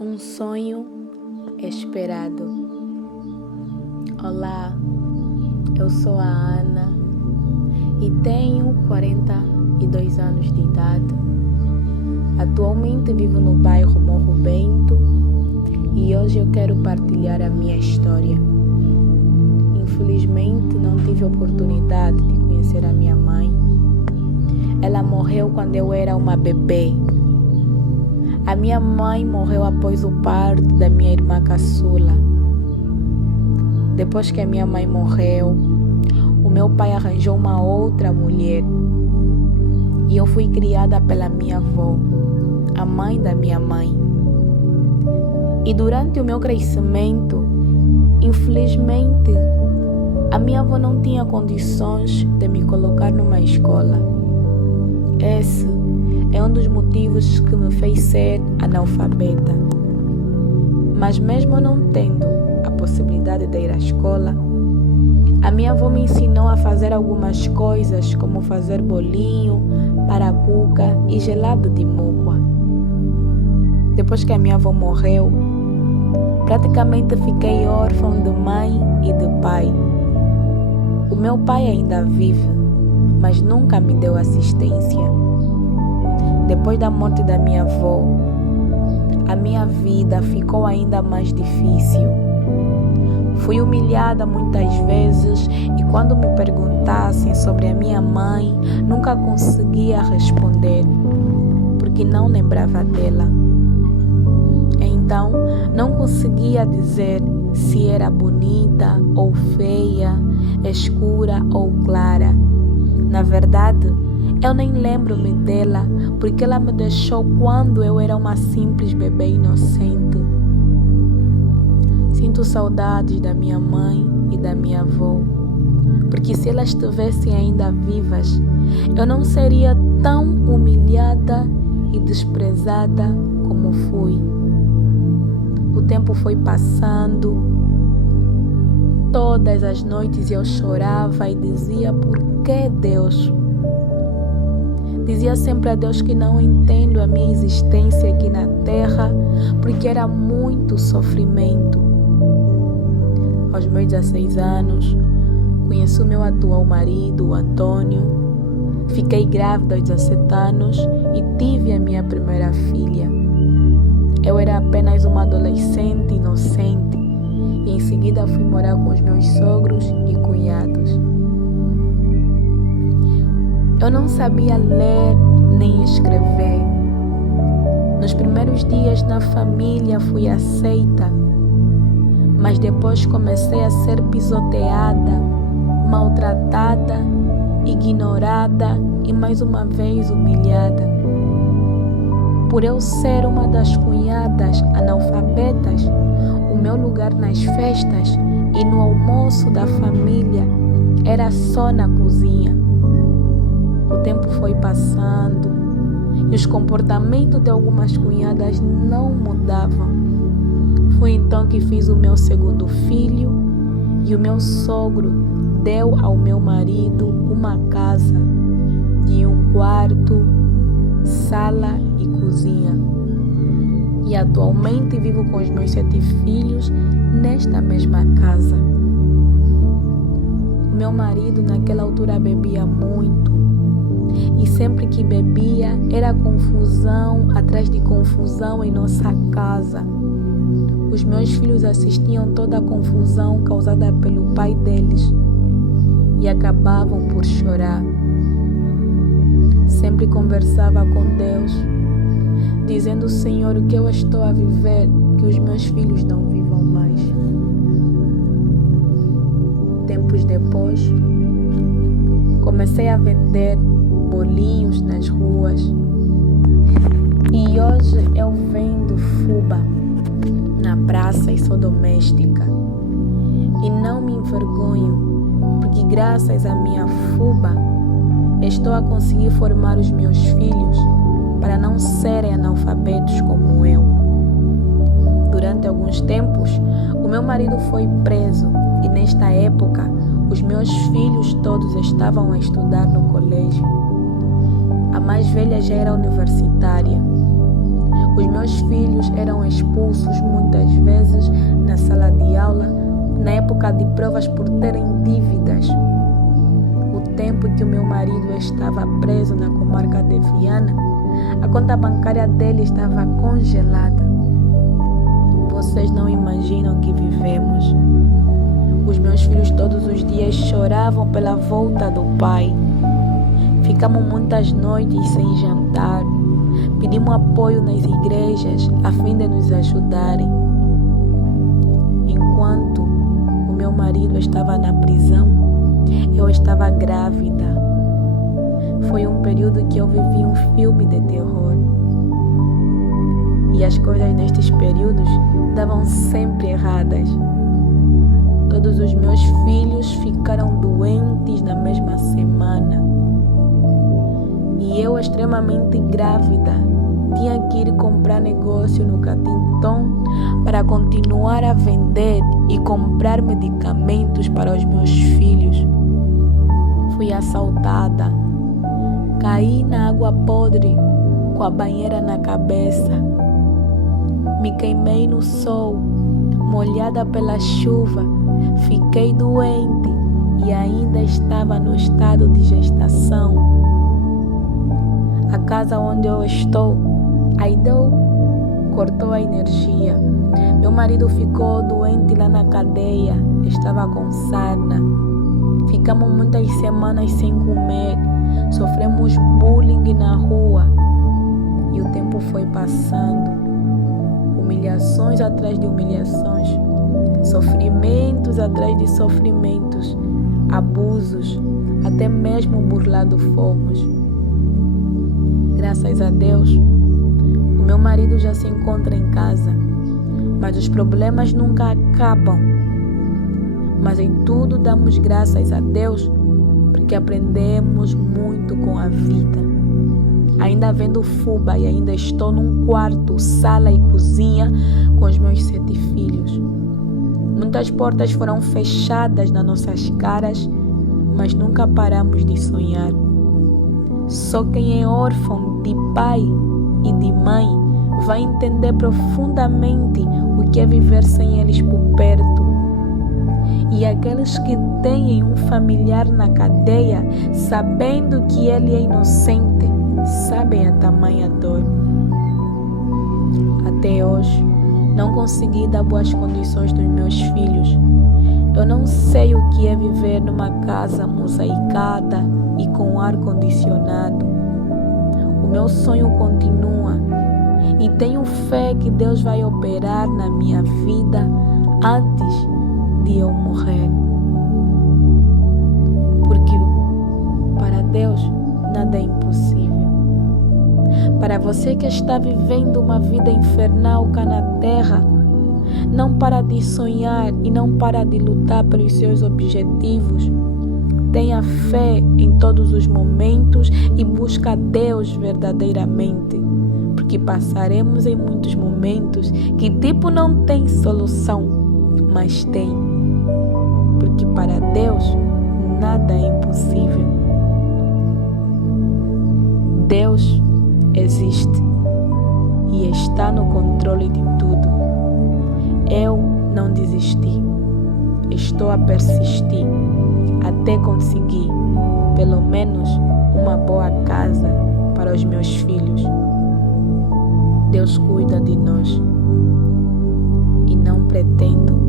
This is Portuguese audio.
Um sonho esperado. Olá, eu sou a Ana e tenho 42 anos de idade. Atualmente vivo no bairro Morro Bento e hoje eu quero partilhar a minha história. Infelizmente não tive a oportunidade de conhecer a minha mãe. Ela morreu quando eu era uma bebê. A minha mãe morreu após o parto da minha irmã caçula. Depois que a minha mãe morreu, o meu pai arranjou uma outra mulher e eu fui criada pela minha avó, a mãe da minha mãe. E durante o meu crescimento, infelizmente, a minha avó não tinha condições de me colocar numa escola. Esse é um dos motivos que me fez ser analfabeta. Mas mesmo não tendo a possibilidade de ir à escola, a minha avó me ensinou a fazer algumas coisas, como fazer bolinho, paracuca e gelado de mócoa. Depois que a minha avó morreu, praticamente fiquei órfã de mãe e de pai. O meu pai ainda vive, mas nunca me deu assistência. Depois da morte da minha avó, a minha vida ficou ainda mais difícil. Fui humilhada muitas vezes e quando me perguntassem sobre a minha mãe, nunca conseguia responder, porque não lembrava dela. Então, não conseguia dizer se era bonita ou feia, escura ou clara. Na verdade, eu nem lembro-me dela, porque ela me deixou quando eu era uma simples bebê inocente. Sinto saudades da minha mãe e da minha avó, porque se elas estivessem ainda vivas, eu não seria tão humilhada e desprezada como fui. O tempo foi passando. Todas as noites eu chorava e dizia: por que Deus? Dizia sempre a Deus que não entendo a minha existência aqui na terra, porque era muito sofrimento. Aos meus 16 anos, conheci o meu atual marido, o Antônio. Fiquei grávida aos 17 anos e tive a minha primeira filha. Eu era apenas uma adolescente inocente e em seguida fui morar com os meus sogros e cunhados. Eu não sabia ler nem escrever. Nos primeiros dias na família fui aceita, mas depois comecei a ser pisoteada, maltratada, ignorada e mais uma vez humilhada. Por eu ser uma das cunhadas analfabetas, o meu lugar nas festas e no almoço da família era só na cozinha. O tempo foi passando e os comportamentos de algumas cunhadas não mudavam. Foi então que fiz o meu segundo filho e o meu sogro deu ao meu marido uma casa de um quarto, sala e cozinha. E atualmente vivo com os meus 7 filhos nesta mesma casa. O meu marido naquela altura bebia muito. E sempre que bebia, era confusão atrás de confusão em nossa casa. Os meus filhos assistiam toda a confusão causada pelo pai deles e acabavam por chorar. Sempre conversava com Deus, dizendo: Senhor, o que eu estou a viver, que os meus filhos não vivam mais. Tempos depois, comecei a vender bolinhos nas ruas e hoje eu vendo fuba na praça e sou doméstica e não me envergonho, porque graças à minha fuba estou a conseguir formar os meus filhos para não serem analfabetos como eu. Durante alguns tempos o meu marido foi preso e nesta época os meus filhos todos estavam a estudar no colégio. A mais velha já era universitária. Os meus filhos eram expulsos muitas vezes na sala de aula, na época de provas por terem dívidas. O tempo que o meu marido estava preso na comarca de Viana, a conta bancária dele estava congelada. Vocês não imaginam o que vivemos. Os meus filhos todos os dias choravam pela volta do pai. Ficamos muitas noites sem jantar. Pedimos apoio nas igrejas a fim de nos ajudarem. Enquanto o meu marido estava na prisão, eu estava grávida. Foi um período que eu vivi um filme de terror. E as coisas nestes períodos davam sempre erradas. Todos os meus filhos ficaram doentes na mesma semana. E eu, extremamente grávida, tinha que ir comprar negócio no Catinton para continuar a vender e comprar medicamentos para os meus filhos. Fui assaltada. Caí na água podre com a banheira na cabeça. Me queimei no sol, molhada pela chuva. Fiquei doente e ainda estava no estado de gestação. A casa onde eu estou, a Idol cortou a energia. Meu marido ficou doente lá na cadeia, estava com sarna. Ficamos muitas semanas sem comer, sofremos bullying na rua. E o tempo foi passando, humilhações atrás de humilhações, sofrimentos atrás de sofrimentos, abusos, até mesmo burlados fomos. Graças a Deus, o meu marido já se encontra em casa, mas os problemas nunca acabam. Mas em tudo damos graças a Deus, porque aprendemos muito com a vida. Ainda vendo Fuba e ainda estou num quarto, sala e cozinha com os meus 7 filhos. Muitas portas foram fechadas nas nossas caras, mas nunca paramos de sonhar. Só quem é órfão de pai e de mãe vai entender profundamente o que é viver sem eles por perto. E aqueles que têm um familiar na cadeia, sabendo que ele é inocente, sabem a tamanha dor. Até hoje, não consegui dar boas condições dos meus filhos. Eu não sei o que é viver numa casa mosaicada e com ar-condicionado. O meu sonho continua e tenho fé que Deus vai operar na minha vida antes de eu morrer. Porque para Deus nada é impossível. Para você que está vivendo uma vida infernal cá na terra, não para de sonhar e não para de lutar pelos seus objetivos. Tenha fé em todos os momentos e busca a Deus verdadeiramente. Porque passaremos em muitos momentos que não tem solução, mas tem. Porque para Deus nada é impossível. Deus existe e está no controle de tudo. Eu não desisti. Estou a persistir até conseguir pelo menos uma boa casa para os meus filhos. Deus cuida de nós e não pretendo